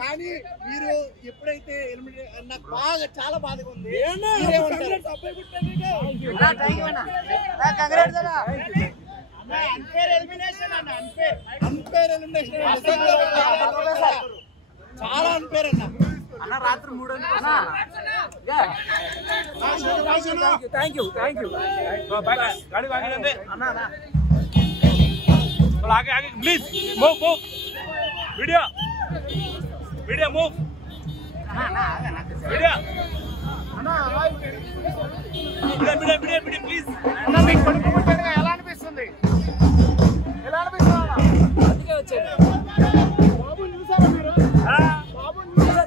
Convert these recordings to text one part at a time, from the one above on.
కానీ మీరు ఎప్పుడైతే నాకు బాగా చాలా బాధగా ఉంది. చాలా అన్ఫేర్ అన్న రాత్రి 3 आगे आगे please move move video video move video video video video please అన్న మీకు పడుకోబెట్టగా ఎలా అనిపిస్తుంది? ఎలా అనిపిస్తుంది? అందుకే వచ్చాను. బాబుని చూసారా మీరు? బాబుని చూసారా?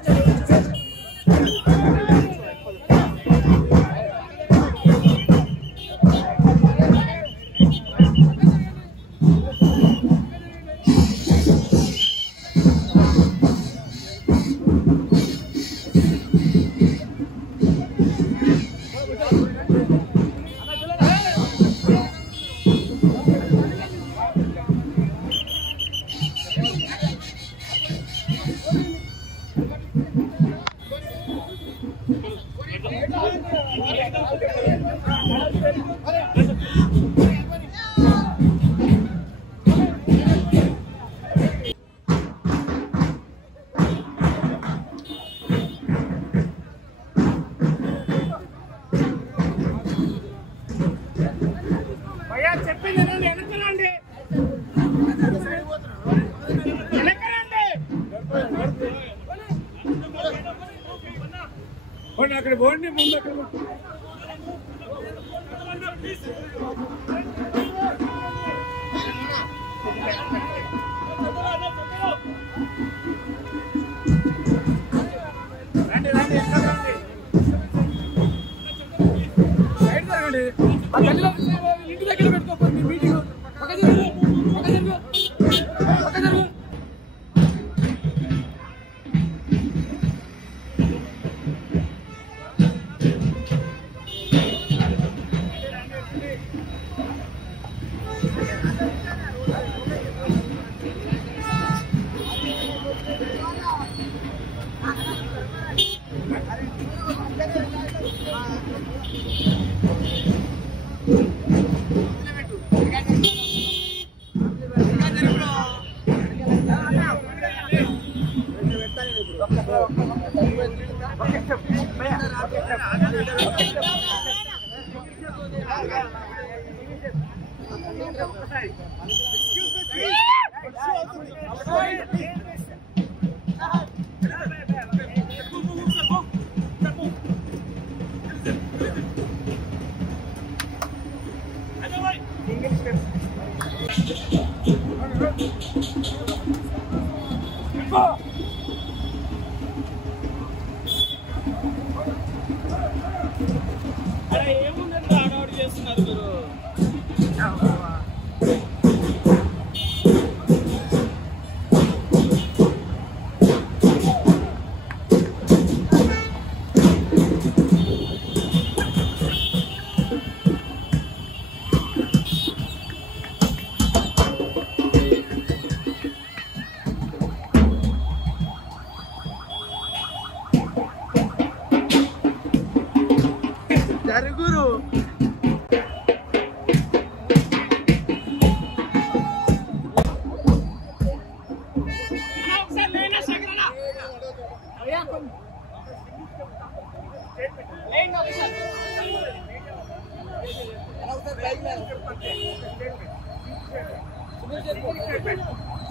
అక్కడ పోండి ముందు అక్కడ రండి రండి సైడ్ జరగండి. ఆ గదిలో ఇంటి దగ్గర పెట్టుకోండి మీటింగ్. పక్క జరుగు పక్క జరుగు పక్క జరుగు. ఏముందంటే ఆడవాడు చేస్తున్నారు మీరు. జరుగురు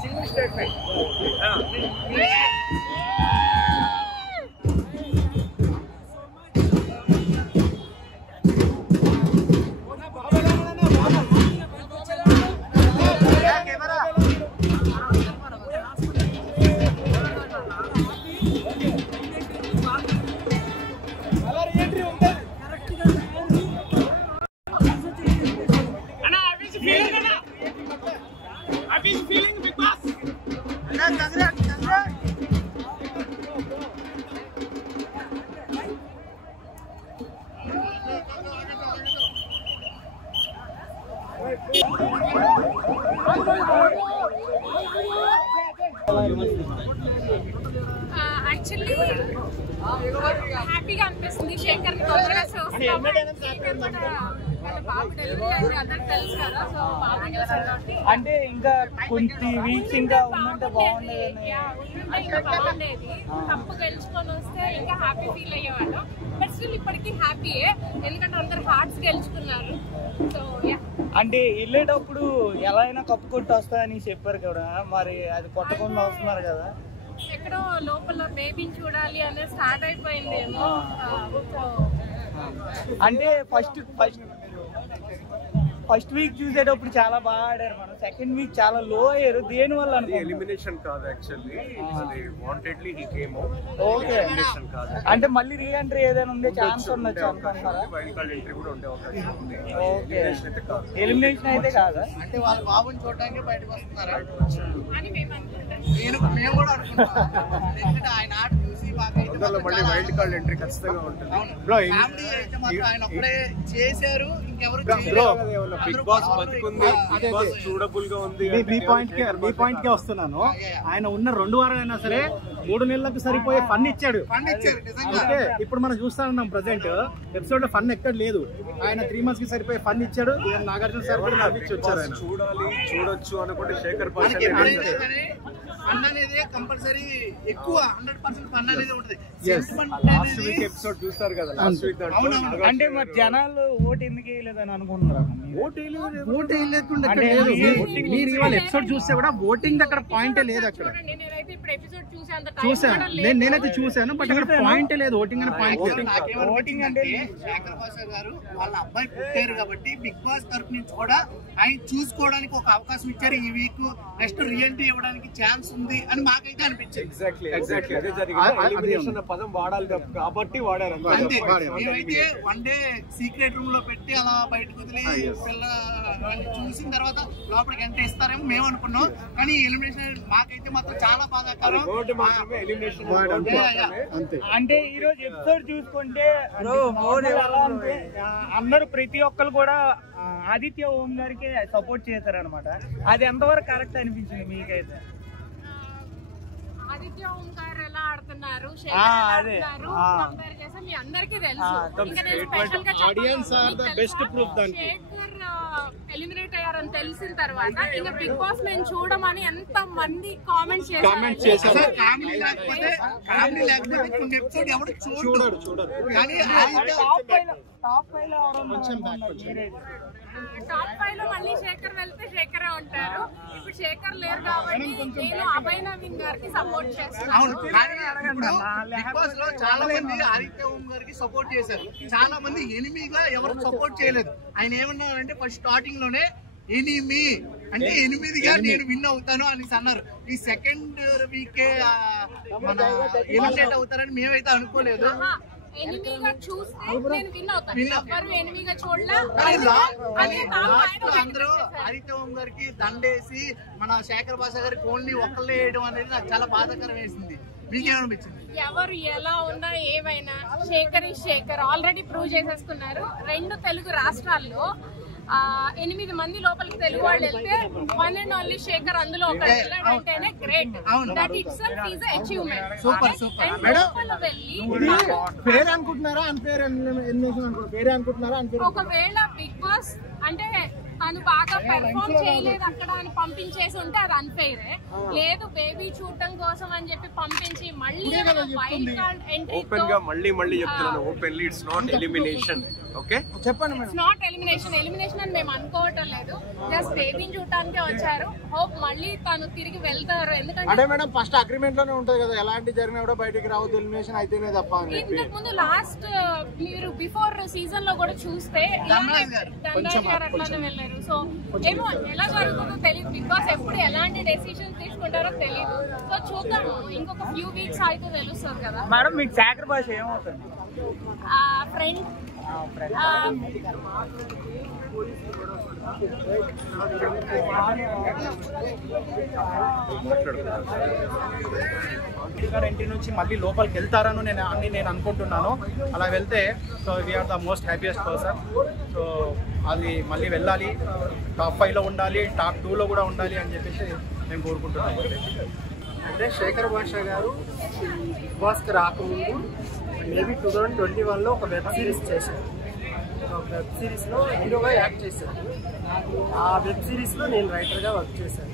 సింగిల్ స్టేట్మెంట్. యాక్చువల్లీ హ్యాపీగా అనిపిస్తుంది. శేఖర్ తొందరగా బాబు డెలివరీ అందరికి తెలుసు కదా, సో బాబు అంటే ఇంకా కొన్ని వీక్స్ ఇంకా ఉంటే బాగుండేది. ఇంకా బాగుండేది. కప్పు గెలుచుకొని వస్తే ఇంకా హ్యాపీ ఫీల్ అయ్యేవాళ్ళం. బట్ స్టిల్ ఇప్పటికీ హ్యాపీయే, ఎందుకంటే అందరు హార్ట్స్ గెలుచుకున్నారు. సో అంటే వెళ్ళేటప్పుడు ఎలా అయినా కప్పు కొట్టి వస్తాయని చెప్పారు కదా, మరి అది కొట్టకుండా వస్తున్నారు కదా. ఎక్కడో లోపల బేబీని చూడాలి అనేది స్టార్ట్ అయిపోయిందేమో. అంటే ఫస్ట్ వీక్ చూసేటప్పుడు చాలా బాగా ఆడారు, మనం సెకండ్ వీక్ చాలా లో అయ్యారు. దేని వల్ల ఎలిమినేషన్ కాదు యాక్చువల్లీ, అది వాంటెడ్లీ హి కేమ్ అవుట్. ఓకే, ఎలిమినేషన్ కాదు. అంటే మళ్ళీ రీ ఎంట్రీ ఏదైనా ఉండే ఛాన్స్ ఉండొచ్చు అనుకుంటున్నారా? వైల్డ్ కార్డ్ ఎంట్రీ కూడా ఉండే అవకాశం ఉంది. ఓకే, ఎలిమినేషన్ అయితే కాదు. ఎలిమినేషన్ అయితే కాదా? అంటే వాళ్ళ బాబుని చూడడానికి బయటకు వస్తున్నారా అని మేము అనుకుంటాం. మేము కూడా అనుకుంటాం. ఎందుకంటే ఆయన ఆట చూసి అందులో మళ్ళీ వైల్డ్ కార్డ్ ఎంట్రీ ఖచ్చితంగా ఉంటుంది. ఫ్యామిలీ అయితే మాత్రం ఆయన ఒక్కడే చేశారు, ఇంకెవరు బిగ్ బాస్ బతుకుంది, బిగ్ బాస్ చూడబుల్ గా ఉంది. మీ పాయింట్ కే వస్తున్నాను. ఆయన ఉన్న 2 వారాలైనా సరే 3 నెలలకు సరిపోయే ఫన్ ఇచ్చాడు. ఓకే, ఇప్పుడు మనం చూస్తా ఉన్నాం ప్రెసెంట్ ఎపిసోడ్ లో ఫన్ ఎక్కడ లేదు. ఆయన 3 months కి సరిపోయే ఫన్ ఇచ్చాడు. నాగార్జున సార్ కూడా నవ్వించి వచ్చారు. ఆయన చూడొచ్చు అనుకుంటే శేఖర్ భాష ఫన్ అనేది కంపల్సరీ ఎక్కువ 100% ఫన్ అనేది ఉంటుంది. లాస్ట్ వీక్ ఎపిసోడ్ చూస్తారు కదా, లాస్ట్ వీక్ అంటే మరి జనాలు ఓటు ఎందుకు వేయలేదని అనుకుంటున్నారు? ఓటు వేయలేకుండా మీరు ఇవాళ ఎపిసోడ్ చూస్తే కూడా ఓటింగ్ అక్కడ పాయింటే లేదు. అక్కడ చూసాను, నేనైతే చూసాను, బట్ అక్కడ పాయింటే లేదు. ఓటింగ్ అనే పాయింట్. ఓటింగ్ అంటే శేఖర్ భాష గారు వాళ్ళ అబ్బాయి పుట్టారు కాబట్టి బిగ్ బాస్ తరఫు నుంచి కూడా ఆయన చూసుకోవడానికి ఒక అవకాశం ఇచ్చారు. ఈ వీక్ నెక్స్ట్ రీఎంట్రీ ఇవ్వడానికి ఛాన్స్ ఉంది అని మాకైతే అనిపించింది. ఎగ్జాక్ట్లీ అదే జరిగింది. ఎలిమినేషన్ పదం వాడాలి కాబట్టి వాడారు అంతే. మేమైతే 1 day సీక్రెట్ రూమ్ లో పెట్టి అలా బయటకు వదిలి పిల్ల చూసిన తర్వాత లోపలికి ఎంట్రీ ఇస్తారేమో మేము అనుకున్నాం. కానీ ఎలిమినేషన్ మాకైతే మాత్రం చాలా బాధాకరం. అంటే ఈ రోజు ఎపిసోడ్ చూసుకుంటే అందరూ ప్రతి ఒక్కరు కూడా ఆదిత్య ఓం గారికి సపోర్ట్ చేశారనమాట. అది ఎంతవరకు కరెక్ట్ అనిపించింది మీకైతే? ఆదిత్య ఓం గారు ఎలా ఆడుతున్నారు, కంపేర్ చేస్తే మీ అందరికీ తెలుసు. ఇంకా నేను స్పెషల్ గా శేఖర్ ఎలిమినేట్ అయ్యారని తెలిసిన తర్వాత ఇంకా బిగ్ బాస్ మేము చూడమని ఎంత మంది కామెంట్ చేశారు. టాప్ 5 లో మళ్ళీ శేఖర్ వెళ్తే శేఖరే ఉంటారు. ఇప్పుడు శేఖర్ లేరు కాబట్టి నేను అభయ్ నవీన్ గారికి సపోర్ట్ చేస్తున్నాను. చాలా మంది ఆదిత్య ఓం గారికి సపోర్ట్ చేశారు, చాలా మంది ఎనిమిగా ఎవరు సపోర్ట్ చేయలేదు. ఆయన ఏమన్నారంటే ఫస్ట్ స్టార్టింగ్ లోనే ఎనిమి అంటే 8గా నేను విన్ అవుతాను అని అన్నారు. ఈ సెకండ్ వీకే మన ఎలిమినేట్ అవుతారని మేమైతే అనుకోలేదు. ఎనిమిగా చూస్తే నేను విన్ అవుతాను. ఎవరు ఎనిమిగా చూడలే. అందరూ ఆదిత్య ఓం గారికి దండేసి మన శేఖర్ భాష గారికి ఓన్లీ ఒక్కళ్ళే వేయడం అనేది నాకు చాలా బాధాకరం వేసింది. మీకేమనిపించింది? ఎవరు ఎలా ఉన్నా ఏమైనా శేఖర్ ఆల్రెడీ ప్రూవ్ చేసేసుకున్నారు. 2 తెలుగు రాష్ట్రాల్లో 8 మంది లోపలికి తెలుగు వాళ్ళు వెళ్తే 1 and only శేఖర్ అందులో ఒకటి వెళ్ళాడంటేనే great. That itself is achievement. Super. Fair అనుకుంటున్నారా అన్ఫేర్ అనుకుంటున్నారా? ఒకవేళ బిగ్ బాస్ అంటే తను బాగా పెర్ఫార్మ్ చేయలేదు అక్కడ అని పంపించేసి ఉంటే అది అన్ఫెయిరే. లేదు బేబీ చూడటం కోసం అని చెప్పి పంపించి మళ్ళీ వైల్డ్ కార్డ్ ఎంట్రీ ఓపెన్ గా మళ్ళీ చెప్తున్నాను, openly it's not elimination. Okay చెప్పండి. ఇట్స్ నాట్ ఎలిమినేషన్ అని మేము అనుకోవటం లేదు. జస్ట్ బేబీని చూడటానికే వచ్చారు. హోప్ మళ్ళీ తను తిరిగి వెళ్తారు. ఎందుకంటే అంటే మేడం ఫస్ట్ అగ్రిమెంట్ లోనే ఉంటది కదా, ఎలాంటి జరిగినా కూడా బయటికి రావద్దు, ఎలిమినేషన్ అయితేనే తప్ప. ఇంతకు ముందు లాస్ట్ మీరు బిఫోర్ సీజన్ లో కూడా చూస్తే ధనరాజ్ గారు అట్లానే వెళ్ళారు. సో ఏమో ఎలా జరుగుతుందో తెలియదు. బిగ్ బాస్ ఎప్పుడు ఎలాంటి డెసిషన్స్ తీసుకుంటారో తెలియదు. సో చూద్దాం, ఇంకొక ఫ్యూ వీక్స్ అయితే తెలుస్తుంది కదా. మేడం మీకు శేఖర్ భాష ఏమవుతుంది? ఫ్రెండ్ ఇంటి నుంచి మళ్ళీ లోపలికి వెళ్తారని నేను అనుకుంటున్నాను. అలా వెళ్తే so we are the most happiest person. So అది మళ్ళీ వెళ్ళాలి, టాప్ 5లో ఉండాలి, టాప్ 2లో కూడా ఉండాలి అని చెప్పేసి నేను కోరుకుంటున్నాను. అంటే శేఖర్ భాష గారు బిగ్ బాస్కి రాకముందు మేబీ 2021లో ఒక వెబ్ సిరీస్ చేశారు. ఒక వెబ్ సిరీస్లో హీరోగా యాక్ట్ చేశారు. ఆ వెబ్ సిరీస్లో నేను రైటర్గా వర్క్ చేశాను.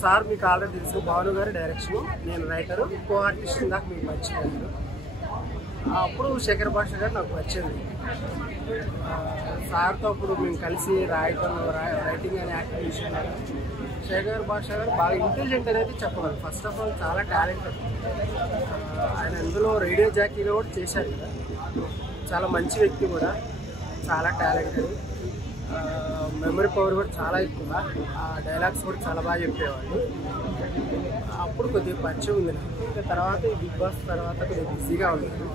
సార్ మీకు ఆల్రెడీ తెలుసు, భాను గారు డైరెక్షన్, నేను రైటరు, కో ఆర్టిస్ట్ దాకా మీకు మర్చిపోయాను. అప్పుడు శేఖర్ భాష గారు నాకు వచ్చింది. సార్తో అప్పుడు మేము కలిసి రైటింగ్ అనే యాక్టింగ్ విషయంలో శేఖర్ భాష గారు బాగా ఇంటెలిజెంట్ అనేది చెప్పగలరు. ఫస్ట్ ఆఫ్ ఆల్ చాలా టాలెంటెడ్. ఆయన అందులో రేడియో జాకీలో కూడా చేశారు కదా, చాలా మంచి వ్యక్తి కూడా, చాలా టాలెంటెడ్. మెమరీ పవర్ కూడా చాలా ఎక్కువ. ఆ డైలాగ్స్ కూడా చాలా బాగా చెప్పేవాళ్ళు. అప్పుడు కొద్దిగా పరిచయం ఉంది నాకు. ఇంకా తర్వాత ఈ బిగ్ బాస్ తర్వాత కొద్దిగా బిజీగా ఉన్నాను.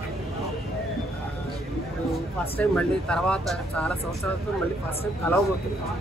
ఇప్పుడు ఫస్ట్ టైం మళ్ళీ తర్వాత చాలా సంవత్సరాలతో మళ్ళీ ఫస్ట్ టైం కలవబోతున్నాను